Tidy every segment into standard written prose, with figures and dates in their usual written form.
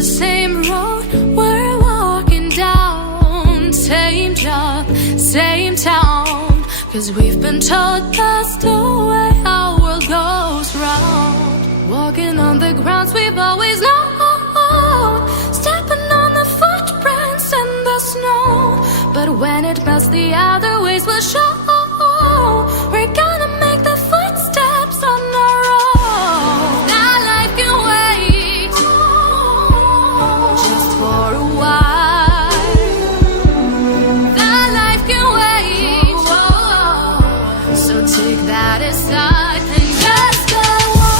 the same road we're walking down, same job, same town. 'Cause we've been told that's the way our world goes round. Walking on the grounds we've always known, stepping on the footprints in the snow. But when it melts, the other ways will show. We're gonna make the footsteps on our own. Now life can wait, just for a while. That life can wait, so take that aside and just go on.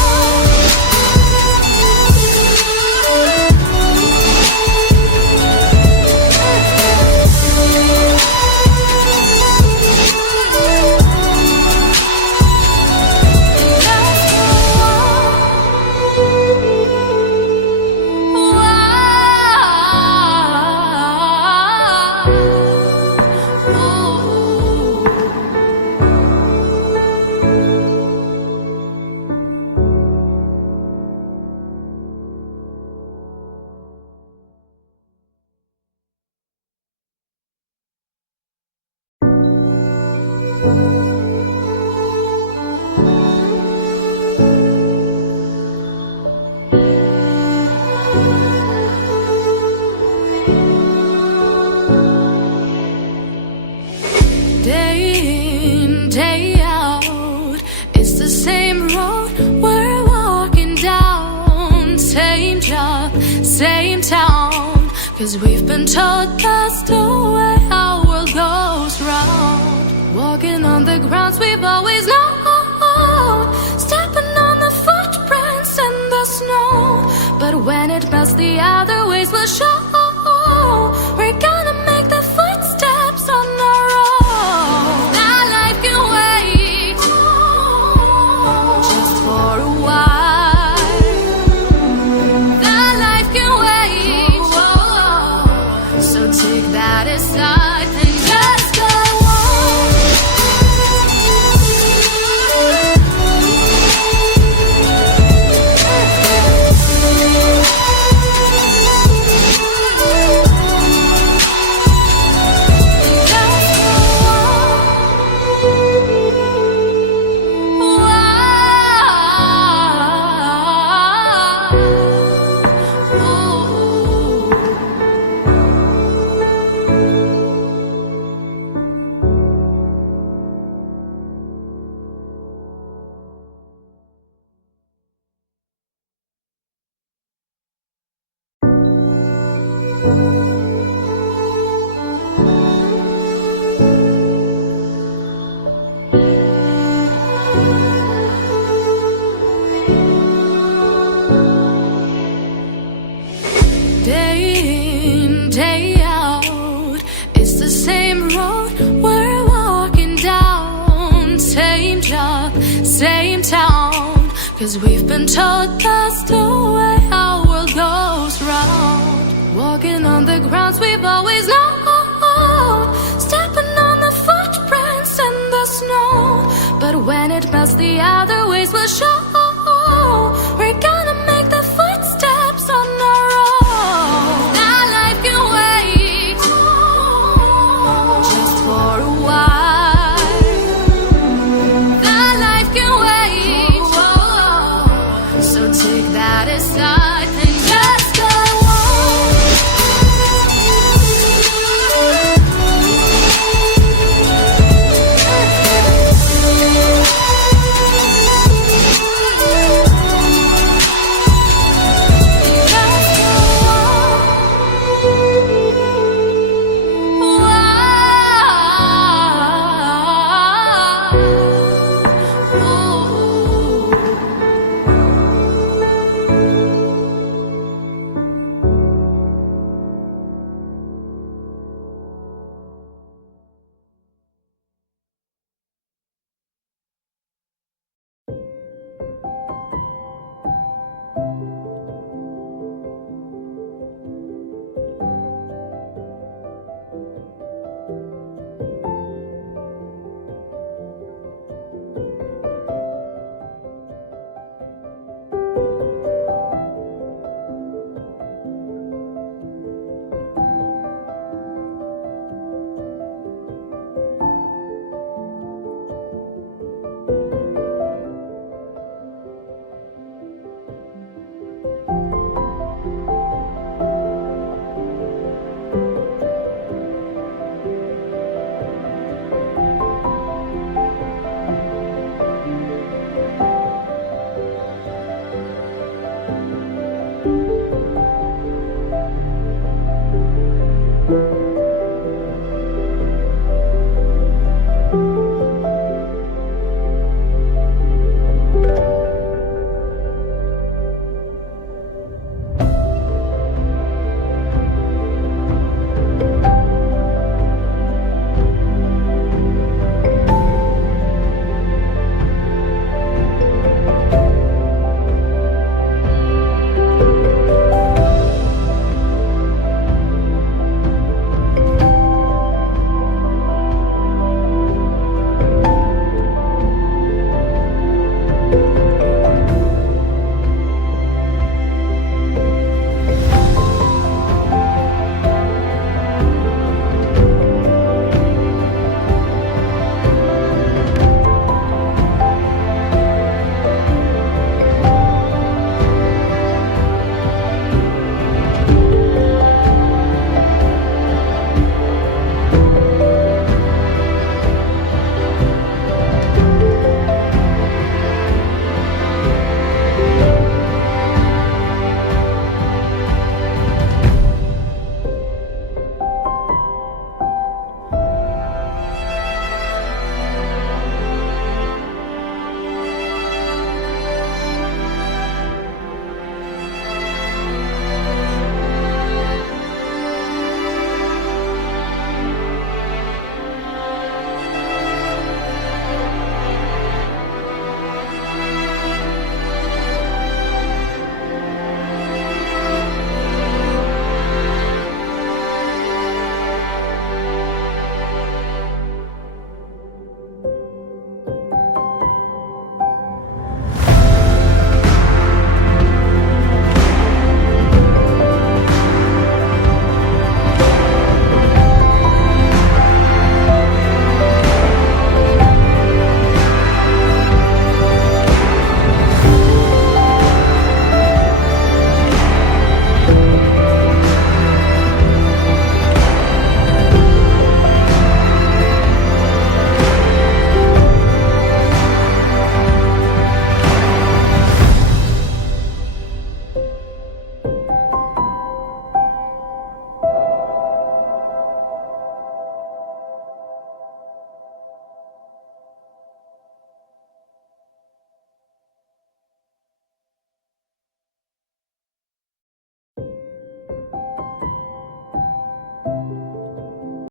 Day in, day out, it's the same road we're walking down, same job, same town. 'Cause we've been told that's the way our world goes round. Walking on the grounds we've always known, stepping on the footprints in the snow. But when it melts, the other ways will show. We're gonna make the footsteps on our own. That life can wait, just for a while. That life can wait, so take that aside and just go on. Day in, day out, it's the same road we're walking down, same job, same town. 'Cause we've been told that's the way our world goes round. Walking on the grounds we've always known, stepping on the footprints in the snow. But when it melts, the other ways will show.